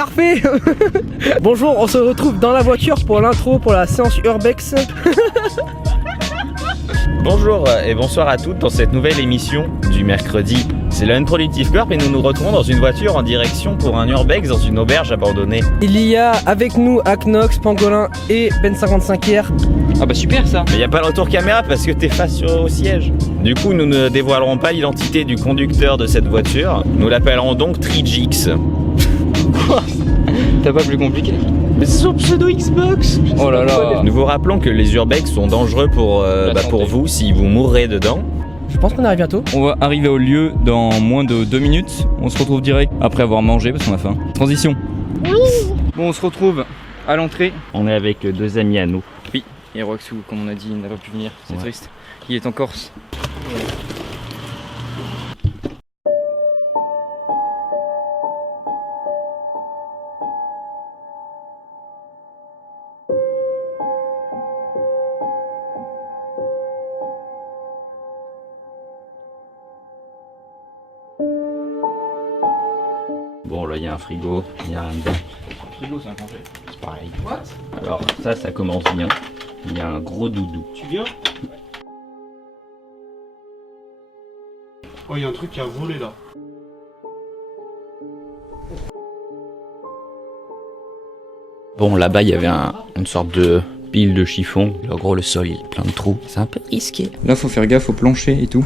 la refais. Bonjour, on se retrouve dans la voiture pour l'intro pour la séance Urbex. Bonjour et bonsoir à toutes dans cette nouvelle émission du mercredi. C'est le Unproductive Corp et nous nous retrouvons dans une voiture en direction pour un Urbex dans une auberge abandonnée. Il y a avec nous Aknox, Pangolin et Ben 55R. Ah bah super ça. Mais il n'y a pas le retour caméra parce que t'es face au siège. Du coup, nous ne dévoilerons pas l'identité du conducteur de cette voiture. Nous l'appellerons donc Trijix. Quoi? T'as pas plus compliqué? Mais c'est son pseudo Xbox. Oh là là. Nous vous rappelons que les Urbex sont dangereux pour vous si vous mourrez dedans. Je pense qu'on arrive bientôt. On va arriver au lieu dans moins de 2 minutes. On se retrouve direct après avoir mangé parce qu'on a faim. Transition. Bon, on se retrouve à l'entrée. On est avec deux amis à nous. Oui, et Roxou, comme on a dit, il n'a pas pu venir. C'est triste. Il est en Corse. Bon, là il y a un frigo, il y a un dedans. Le frigo, c'est un congé. C'est pareil. What? Alors ça commence bien. Il y a un gros doudou. Tu viens? Oh, il y a un truc qui a volé là. Bon, là-bas il y avait une sorte de pile de chiffon. En gros, le sol il est plein de trous. C'est un peu risqué. Là, faut faire gaffe au plancher et tout.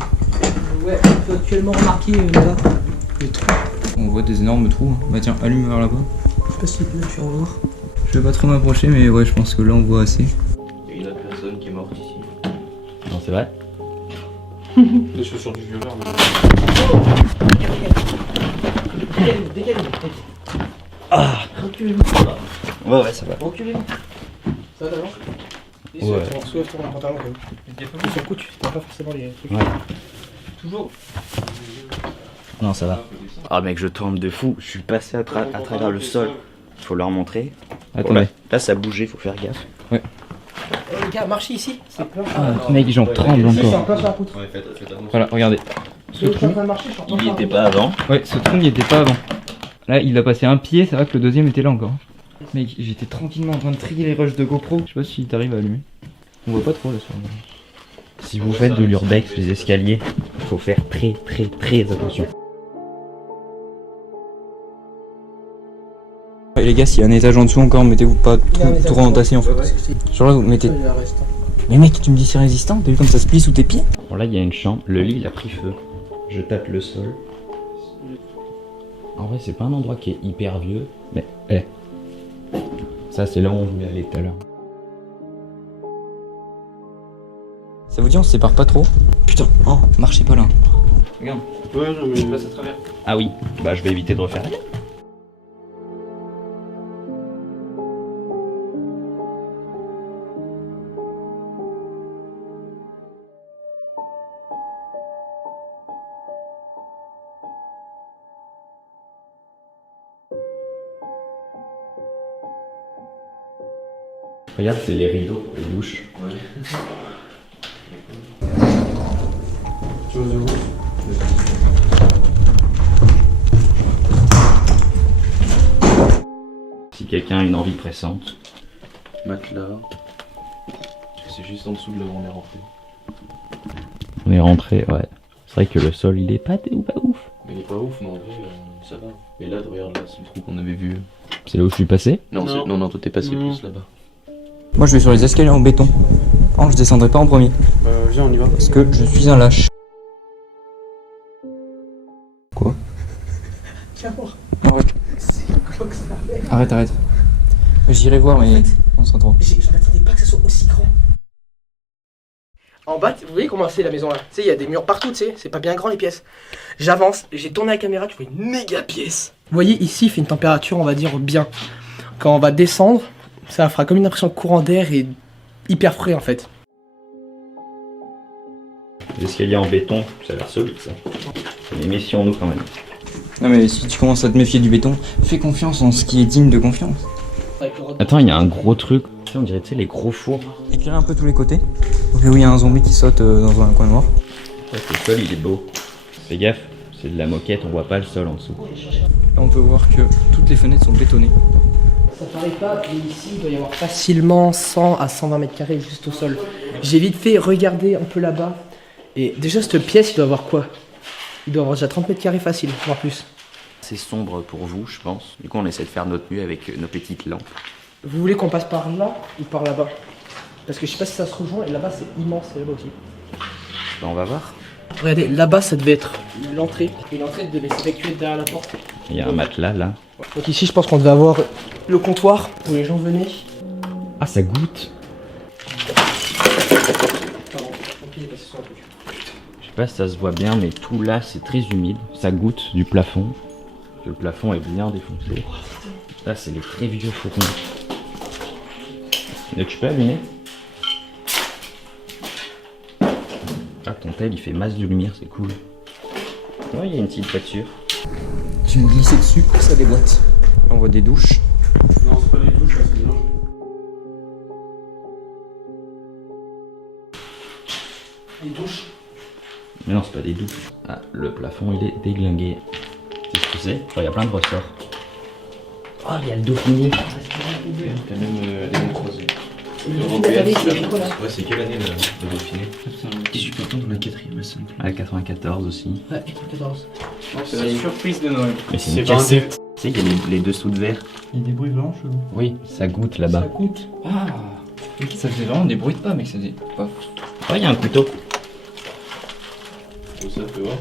Ouais, on peut actuellement remarquer là les trous. On voit des énormes trous. Bah tiens, allume vers là-bas. Je sais pas si tu vas voir. Je vais pas trop m'approcher, mais ouais, je pense que là on voit assez. Il y a une autre personne qui est morte ici. Non, c'est vrai? Les chaussures du violeur. Dégage. Ah. Reculez. Ouais, ça va. Reculez. Ça va d'abord? Ouais. Soulève ton pantalon quand même. Sur le coup, tu vois pas forcément les trucs. Ouais. Toujours. Non, ça va. Ah mec, je tombe de fou. Je suis passé à travers le sol. Faut leur montrer. Attendez. Là, ça a bougé, faut faire gaffe. Les gars, marchez ici. C'est plein. Ah, mec, j'en tremble Si, c'est en encore. plein sur la poutre. Voilà, regardez. Je suis en train de marcher, je suis en train de Il y faire était un pas avant. Ouais, ce trou n'y était pas avant. Là, il a passé un pied, c'est vrai que le deuxième était là encore. Mec, j'étais tranquillement en train de trier les rushs de GoPro. Je sais pas si t'arrives à allumer. On voit pas trop là sur le... Si vous faites de l'urbex, les escaliers, faut faire très attention. Et les gars, s'il y a un étage en dessous encore, mettez-vous pas trop entassé en fait. Genre là, vous mettez... Mais mec, tu me dis c'est résistant? T'as vu comme ça se plie sous tes pieds? Bon, là, il y a une chambre. Le lit, il a pris feu. Je tâte le sol. En vrai, c'est pas un endroit qui est hyper vieux. Mais, ça, c'est là où on voulait aller tout à l'heure. Ça vous dit on se sépare pas trop? Putain, oh, marchez pas là. Regarde, Ouais, non, mais. je passe à travers. Ah oui, bah je vais éviter de refaire. Regarde, c'est les rideaux pour les douches. Tu vois de où? Si quelqu'un a une envie pressante. Matelas. C'est juste en dessous de là où on est rentré. On est rentré, ouais. C'est vrai que le sol, il est pas ouf. Mais il est pas ouf, mais en vrai, ça va. Et là, regarde, là, c'est le trou qu'on avait vu. C'est là où je suis passé. Non, Non. non, toi t'es passé plus là-bas. Moi je vais sur les escaliers en béton. Oh, je descendrai pas en premier. Viens, on y va. Parce que je suis un lâche. Quoi? Arrête. Arrête. J'irai voir, mais on s'en trop. Je m'attendais pas que ça soit aussi grand. En bas, vous voyez comment c'est la maison là? Tu sais, il y a des murs partout, tu sais, c'est pas bien grand les pièces. J'avance, j'ai tourné la caméra, tu vois une méga pièce. Vous voyez, ici, il fait une température, on va dire, bien. Quand on va descendre, ça fera comme une impression de courant d'air et hyper frais en fait. Les escaliers en béton, ça a l'air solide ça. Mais méfions-nous quand même. Non mais si tu commences à te méfier du béton, fais confiance en ce qui est digne de confiance. Attends, il y a un gros truc. On dirait, tu sais, les gros fours. Éclairez un peu tous les côtés. Au cas où il y a un zombie qui saute dans un coin noir. Ouais, le sol, il est beau. Fais gaffe, C'est de la moquette, on voit pas le sol en dessous. Là, on peut voir que toutes les fenêtres sont bétonnées. Ça paraît pas, mais ici il doit y avoir facilement 100 à 120 mètres carrés juste au sol. J'ai vite fait regarder un peu là-bas. Et déjà cette pièce il doit avoir quoi? Il doit avoir déjà 30 mètres carrés facile, voire plus. C'est sombre pour vous, je pense. Du coup, on essaie de faire notre mieux avec nos petites lampes. Vous voulez qu'on passe par là ou par là-bas? Parce que je sais pas si ça se rejoint et là-bas c'est immense et là-bas aussi. Ben, on va voir. Regardez, là-bas ça devait être l'entrée. Et l'entrée devait s'effectuer derrière la porte. Il y a un matelas là. Donc ici je pense qu'on devait avoir le comptoir où les gens venaient. Ah, ça goûte. Pardon, il est passé sur un truc. Je sais pas si ça se voit bien, mais tout là c'est très humide. Ça goûte du plafond. Le plafond est bien défoncé. Là, c'est les très vieux fourneaux. Et tu peux allumer? Ah, ton tel il fait masse de lumière, c'est cool. Ouais, il y a une petite voiture. Je vais me glisser dessus pour que ça déboîte. Là, on voit des douches. Non, c'est pas des douches, là, c'est des linges. Les douches. Mais non, c'est pas des douches. Ah, le plafond il est déglingué. C'est ce que c'est? Il y a plein de ressorts. Oh, il y a le Dauphiné. T'as même des noms croisés. Regardez, c'est quoi là? Ouais, c'est quelle année le Dauphiné? 18 octobre, la 4ème, ça. Ah, 94 aussi. Ouais, 14. C'est la surprise de Noël. Mais c'est une cassette. Tu sais, il y a les dessous de verre. Il y a des bruits blancs chelous. Oui, ça goûte Ça là-bas. coûte. Ah, ça faisait vraiment des bruits de pas, mec. Ça faisait pas. Oh, il y a un couteau. Où ça, tu vois?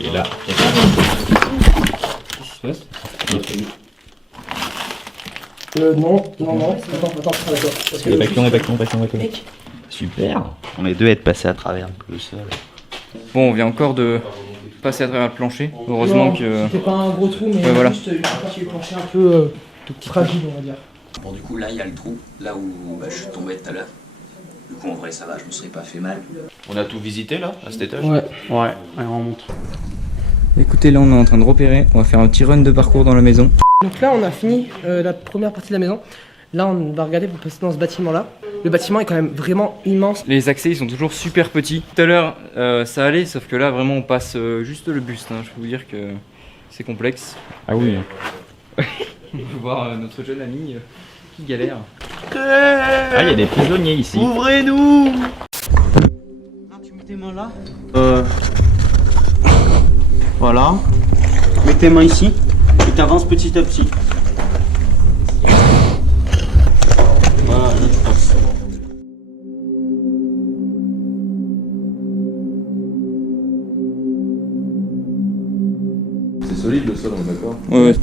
Il est là. Qu'est-ce qui se passe? Non. Attends, d'accord. Parce que Les bâtons. Mec, Super. On est deux à être passés à travers le sol. Bon, on vient encore de passer à travers le plancher. Heureusement non, que. c'était pas un gros trou, mais Ouais, voilà. juste une partie du plancher un peu fragile, on va dire. Bon, du coup, là, il y a le trou, là où je suis tombé tout à l'heure. Du coup, en vrai, ça va, je me serais pas fait mal. On a tout visité là, à cet étage? Ouais. Ouais, allez, on remonte. Écoutez, là, on est en train de repérer. On va faire un petit run de parcours dans la maison. Donc là, on a fini la première partie de la maison. Là, on va regarder pour passer dans ce bâtiment-là. Le bâtiment est quand même vraiment immense. Les accès, ils sont toujours super petits. Tout à l'heure, ça allait, sauf que là, vraiment, on passe juste le buste. Hein. Je peux vous dire que c'est complexe. Ah oui. On peut voir notre jeune ami qui galère. Ah, il y a des prisonniers ici. Ouvrez-nous! Là, tu mets tes mains là. Voilà. Mets tes mains ici. Et t'avances petit à petit. Voilà, là tu passes. C'est solide le sol, on est d'accord? Ouais.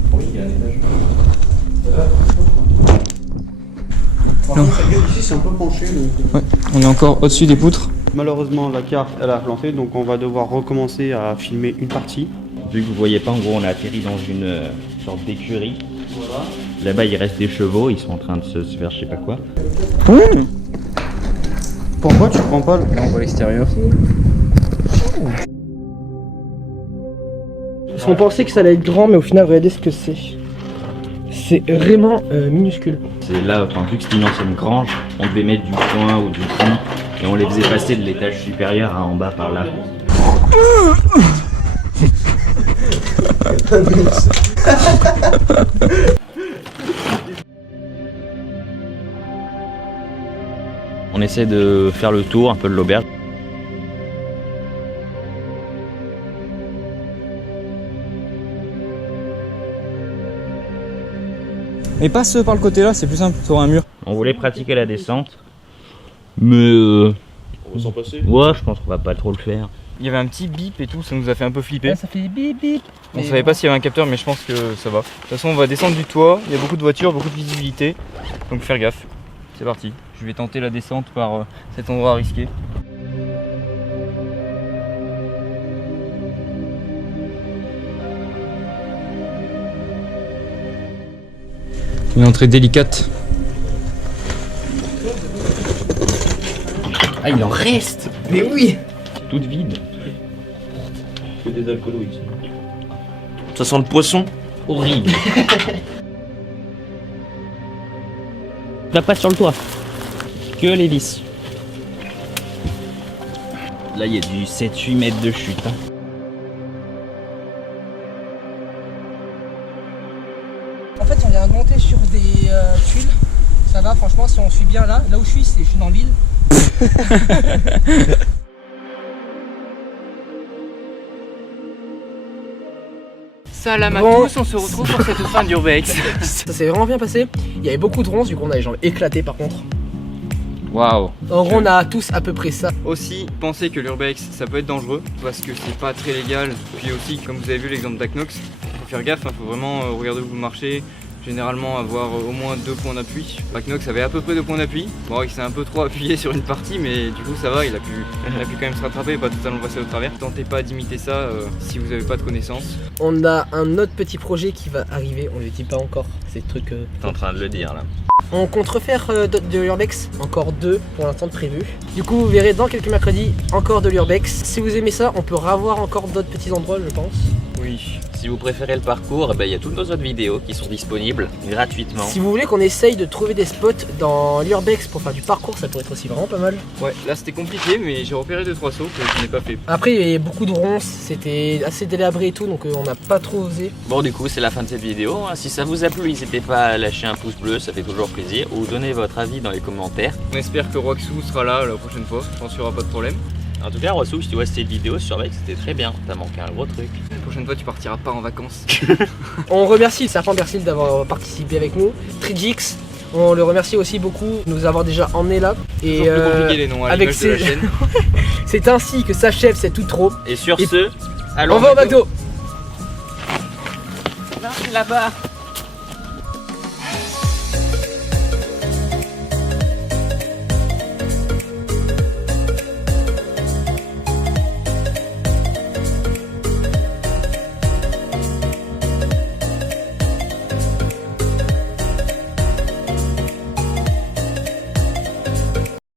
Ici c'est un peu penché. Donc... On est encore au-dessus des poutres. Malheureusement la carte elle a planté donc on va devoir recommencer à filmer une partie. Vu que vous voyez pas, en gros, on a atterri dans une sorte d'écurie. Là-bas, il reste des chevaux, ils sont en train de se faire je sais pas quoi. Pourquoi tu prends pas le... Là, on voit l'extérieur. On pensait que ça allait être grand, mais au final, regardez ce que c'est. C'est vraiment minuscule. C'est là, enfin, vu que c'était une ancienne grange, on devait mettre du foin ou du riz et on les faisait passer de l'étage supérieur à en bas par là. On essaie de faire le tour un peu de l'auberge. Et passe par le côté là, c'est plus simple, sur un mur. On voulait pratiquer la descente, mais On va s'en passer. ouais, je pense qu'on va pas trop le faire. Il y avait un petit bip et tout, ça nous a fait un peu flipper. Ça fait bip bip. On savait pas s'il y avait un capteur, mais je pense que ça va. De toute façon, on va descendre du toit, il y a beaucoup de voitures, beaucoup de visibilité, donc faire gaffe. C'est parti. Je vais tenter la descente par cet endroit risqué. Une entrée délicate. Ah, il en reste. Mais oui. Toute vide. Que des alcoolos ici. Ça sent le poisson? Horrible. Va pas sur le toit. Que les vis. Là, il y a du 7-8 mètres de chute. Hein. va, franchement, si on suit bien là où je suis dans le vide. Salam à Bon. tous, on se retrouve pour cette fin d'Urbex. Ça s'est vraiment bien passé. Il y avait beaucoup de ronces, du coup on a les jambes éclatées par contre. Waouh. En gros, on a tous à peu près ça. Aussi, pensez que l'Urbex, ça peut être dangereux parce que c'est pas très légal. Puis aussi, comme vous avez vu l'exemple d'Aknox, faut faire gaffe, faut vraiment regarder où vous marchez. Généralement avoir au moins 2 points d'appui. Aknox avait à peu près 2 points d'appui. Bon, il s'est un peu trop appuyé sur une partie, mais du coup ça va, il a pu quand même se rattraper et pas totalement passer au travers. Tentez pas d'imiter ça si vous n'avez pas de connaissances. On a un autre petit projet qui va arriver, on ne le dit pas encore, c'est le truc... T'es en train de le dire là. On compte refaire de l'Urbex, encore 2 pour l'instant de prévu. Du coup, vous verrez dans quelques mercredis encore de l'Urbex. Si vous aimez ça, on peut revoir encore d'autres petits endroits, je pense. Oui. Si vous préférez le parcours, il y a toutes nos autres vidéos qui sont disponibles gratuitement. Si vous voulez qu'on essaye de trouver des spots dans l'Urbex pour faire du parcours, ça pourrait être aussi vraiment pas mal. Ouais, là c'était compliqué, mais j'ai repéré 2-3 sauts que je n'ai pas fait. Après, il y avait beaucoup de ronces, c'était assez délabré et tout, donc on n'a pas trop osé. Bon, du coup, c'est la fin de cette vidéo. Si ça vous a plu, n'hésitez pas à lâcher un pouce bleu, ça fait toujours plaisir. Ou donner votre avis dans les commentaires. On espère que Roxou sera là la prochaine fois, je pense qu'il n'y aura pas de problème. En tout cas, Rossou, si tu vois cette vidéo sur Vex, c'était très bien. T'as manqué un gros truc. La prochaine fois tu partiras pas en vacances. On remercie le Serpent Bersil d'avoir participé avec nous. Trijix, on le remercie aussi beaucoup de nous avoir déjà emmenés là. Et Toujours plus compliqué les noms à avec l'image de la chaîne. c'est ainsi que s'achève cette outro. Et sur Et- ce, allons On va au McDo. Non, c'est là-bas.